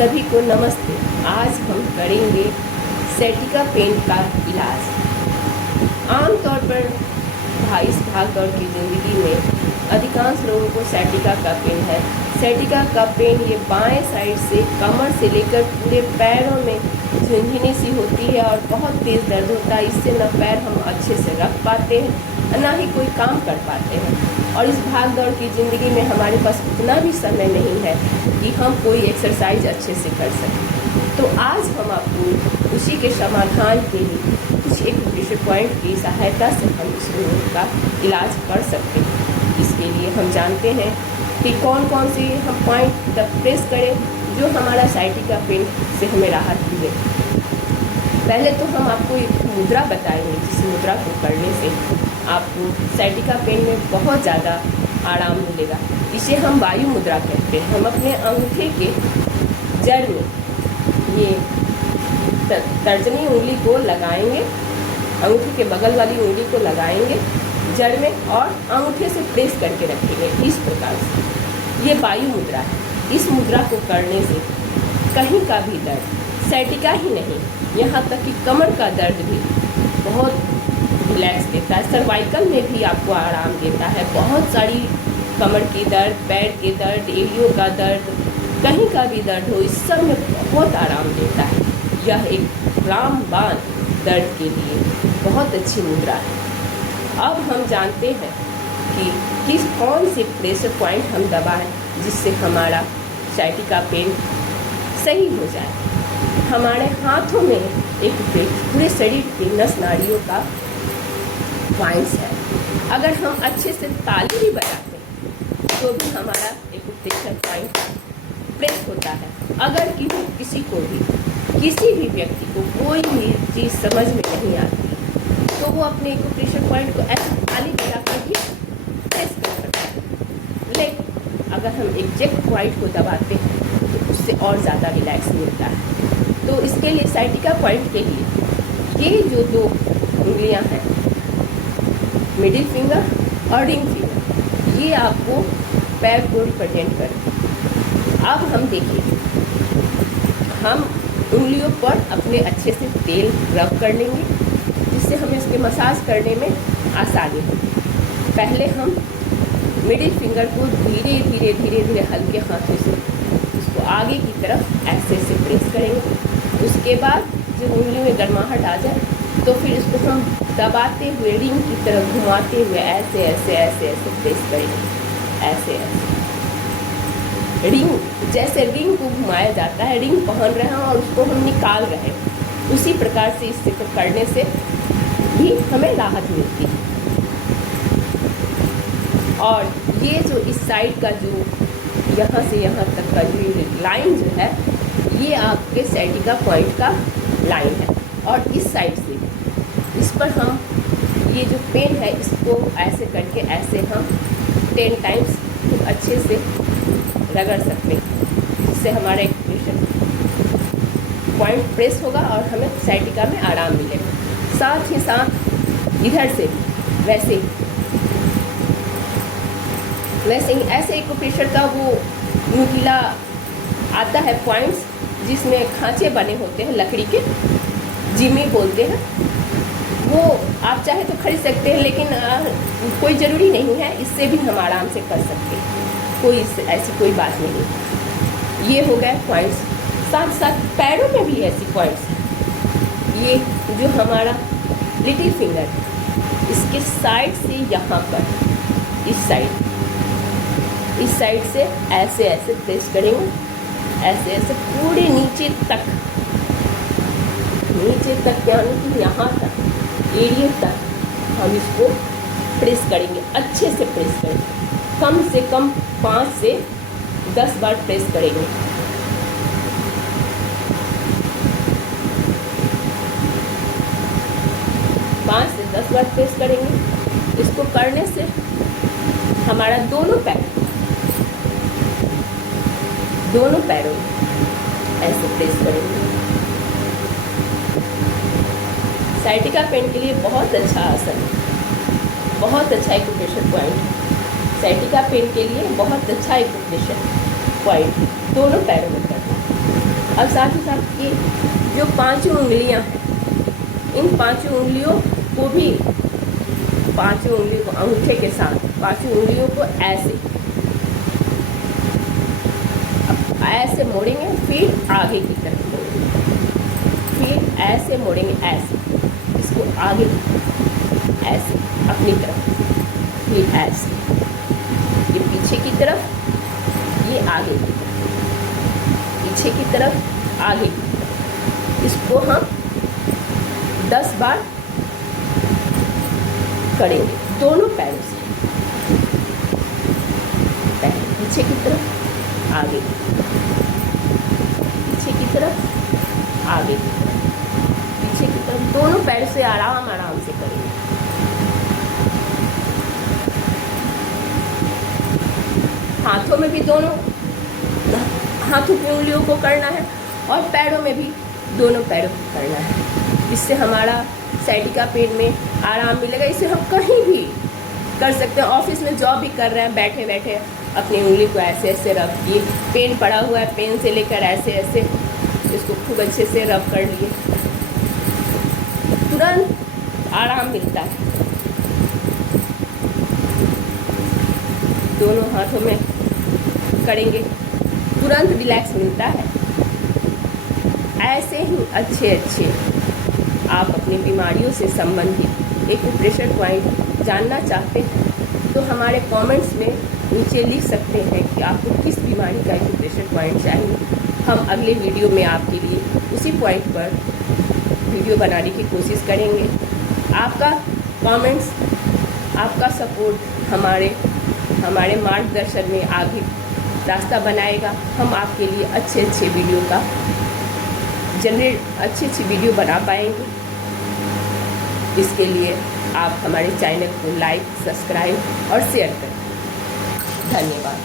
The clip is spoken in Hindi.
सभी को नमस्ते। आज हम करेंगे सciatica पेन का इलाज। आमतौर पर इस भागदौड़ की ज़िंदगी में अधिकांश लोगों को sciatica का पेन है। sciatica का पेन ये बाएं साइड से कमर से लेकर पूरे पैरों में झुनझुनी सी होती है और बहुत तेज़ दर्द होता है। इससे न पैर हम अच्छे से रख पाते हैं ना ही कोई काम कर पाते हैं। और इस भाग दौड़ की ज़िंदगी में हमारे पास उतना भी समय नहीं है कि हम कोई एक्सरसाइज अच्छे से कर सकें। तो आज हम आपको उसी के समाधान के लिए कुछ एक्यूप्रेशर पॉइंट की सहायता से हम इस रोग का इलाज कर सकते हैं। इसके लिए हम जानते हैं कि कौन कौन से हम पॉइंट तक प्रेस करें जो हमारा sciatica पेन से हमें राहत मिले। पहले तो हम आपको एक मुद्रा बताएंगे जिस मुद्रा को करने से आपको sciatica पेन में बहुत ज़्यादा आराम मिलेगा। इसे हम वायु मुद्रा कहते हैं। हम अपने अंगूठे के जड़ में ये तर्जनी उंगली को लगाएंगे, अंगूठे के बगल वाली उंगली को लगाएंगे जड़ में और अंगूठे से प्रेस करके रखेंगे इस प्रकार से। ये वायु मुद्रा है। इस मुद्रा को करने से कहीं का भी दर्द, sciatica ही नहीं, यहाँ तक कि कमर का दर्द भी बहुत रिलैक्स देता है। सर्वाइकल में भी आपको आराम देता है। बहुत सारी कमर की दर्द, पैर के दर्द, एड़ियों का दर्द, कहीं का भी दर्द हो, इस सब में बहुत आराम देता है। यह एक रामबाण दर्द के लिए बहुत अच्छी मुद्रा है। अब हम जानते हैं कि कौन से प्रेशर पॉइंट हम दबाएं जिससे हमारा sciatica पेन सही हो जाए। हमारे हाथों में एक पूरे शरीर की नस नाड़ियों का पॉइंट्स है। अगर हम अच्छे से ताली भी बजाते हैं तो भी हमारा एक्यूप्रेशर पॉइंट प्रेस होता है। अगर किसी को भी, किसी भी व्यक्ति को कोई भी चीज़ समझ में नहीं आती तो वो अपने एक्यूप्रेशर पॉइंट को ऐसे ताली बजाकर भी प्रेस कर सकता है। लेकिन अगर हम एग्जैक्ट पॉइंट को दबाते हैं तो उससे और ज़्यादा रिलैक्स मिलता है। तो इसके लिए sciatica पॉइंट के लिए ये जो दो उंगलियां हैं, मिडिल फिंगर और रिंग फिंगर, ये आपको पैर को रिप्रेजेंट करें। अब हम देखिए, हम उंगलियों पर अपने अच्छे से तेल रब कर लेंगे जिससे हमें इसके मसाज करने में आसानी हो। पहले हम मिडिल फिंगर को धीरे धीरे धीरे धीरे हल्के हाथों से उसको आगे की तरफ ऐसे से प्रेस करेंगे। उसके बाद जब उंगली में गर्माहट आ जाए तो फिर इसको हम दबाते हुए रिंग की तरफ घुमाते हुए ऐसे ऐसे ऐसे ऐसे प्रेस करेंगे। ऐसे ऐसे रिंग, जैसे रिंग को घुमाया जाता है, रिंग पहन रहे हैं और उसको हम निकाल रहे हैं, उसी प्रकार से इससे करने से भी हमें राहत मिलती है। और ये जो इस साइड का जो यहाँ से यहाँ तक का जो लाइन जो है ये आपके sciatica पॉइंट का लाइन है। और इस साइड से इस पर हम ये जो पेन है इसको ऐसे करके ऐसे हम 10 टाइम्स खूब अच्छे से रगड़ सकते हैं जिससे हमारा एक्यूप्रेशर पॉइंट प्रेस होगा और हमें sciatica में आराम मिलेगा। साथ ही साथ इधर से वैसे ही ऐसे एक्यूप्रेशर का वो नुकीला आता है पॉइंट्स जिसमें खांचे बने होते हैं लकड़ी के, जिमी बोलते हैं। वो आप चाहे तो खरीद सकते हैं लेकिन कोई ज़रूरी नहीं है, इससे भी हम आराम से कर सकते हैं, कोई ऐसी कोई बात नहीं। ये हो गए पॉइंट्स। साथ साथ पैरों में भी ऐसी पॉइंट्स हैं। ये जो हमारा लिटिल फिंगर इसके साइड से यहाँ पर इस साइड से ऐसे ऐसे प्रेस करेंगे, ऐसे ऐसे पूरे नीचे तक यानी कि यहाँ तक, एरिया तक हम इसको प्रेस करेंगे। अच्छे से प्रेस करेंगे, कम से कम 5 से 10 बार प्रेस करेंगे। पाँच से 10 बार प्रेस करेंगे। इसको करने से हमारा दोनों पैरों में ऐसे प्रेस करेंगे। sciatica पेन के लिए बहुत अच्छा आसन है, बहुत अच्छा एक्यूप्रेशर पॉइंट। sciatica पेन के लिए बहुत अच्छा एक्यूप्रेशर पॉइंट दोनों पैरों में करना। अब साथ ही साथ ये जो पांचों उंगलियां हैं, इन पांचों उंगलियों को भी, पांचों उंगलियों को अंगूठे के साथ पांचों उंगलियों को ऐसे मोड़ेंगे, फिर आगे की तरफ मोड़ेंगे, फिर ऐसे मोड़ेंगे, ऐसे इसको आगे ऐसे अपनी तरफ, फिर ऐसे, ये पीछे की तरफ, ये आगे की तरफ, पीछे की तरफ, आगे की तरफ। इसको हम 10 बार करेंगे दोनों पैरों से। पहले पीछे की तरफ, आगे की तरफ, पीछे की तरफ, आगे की तरफ, पीछे की तरफ, दोनों पैर से आराम आराम से करेंगे। हाथों में भी दोनों हाथों की उंगलियों को करना है और पैरों में भी दोनों पैरों को करना है। इससे हमारा साइटिका पेन में आराम मिलेगा। इसे हम कहीं भी कर सकते हैं। ऑफिस में जॉब भी कर रहे हैं, बैठे बैठे अपनी उंगली को ऐसे ऐसे रब किए, पेन पड़ा हुआ है, पेन से लेकर ऐसे ऐसे इसको खूब अच्छे से रब कर लिए, तुरंत आराम मिलता है। दोनों हाथों में करेंगे, तुरंत रिलैक्स मिलता है। ऐसे ही अच्छे आप अपनी बीमारियों से संबंधित एक्यूप्रेशर पॉइंट जानना चाहते हैं तो हमारे कमेंट्स में नीचे लिख सकते हैं कि आपको किस बीमारी का एक्यूप्रेशर पॉइंट चाहिए। हम अगले वीडियो में आपके लिए उसी पॉइंट पर वीडियो बनाने की कोशिश करेंगे। आपका कमेंट्स, आपका सपोर्ट हमारे मार्गदर्शन में आगे रास्ता बनाएगा। हम आपके लिए अच्छे वीडियो का अच्छी वीडियो बना पाएंगे। इसके लिए आप हमारे चैनल को लाइक, सब्सक्राइब और शेयर करें। धन्यवाद।